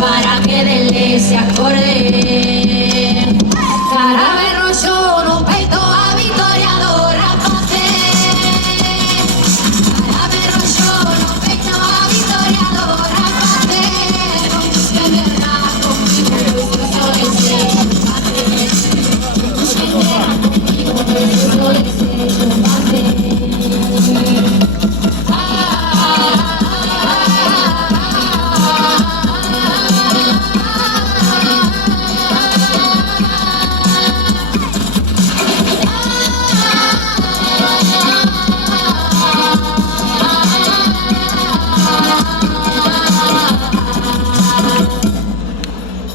Para que dele se acorde. Caráme rollo, no peito a Vitoriador, rapaces. Caráme rollo, no peito a Vitoriador, rapaces. Con música en guerra, conmigo, los soles de combate. Música en guerra, conmigo, los soles de combate.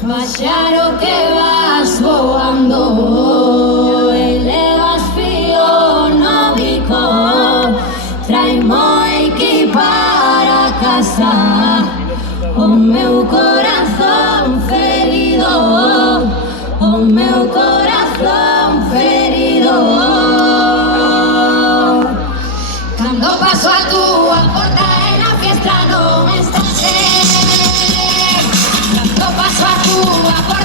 Páxaro que vas voando, elevas fío no bico, traimo aquí para casa, o meu corazón ferido, o meu corazón ferido. Cando paso a túa porta e na fiesta non estás. Paso a Cuba.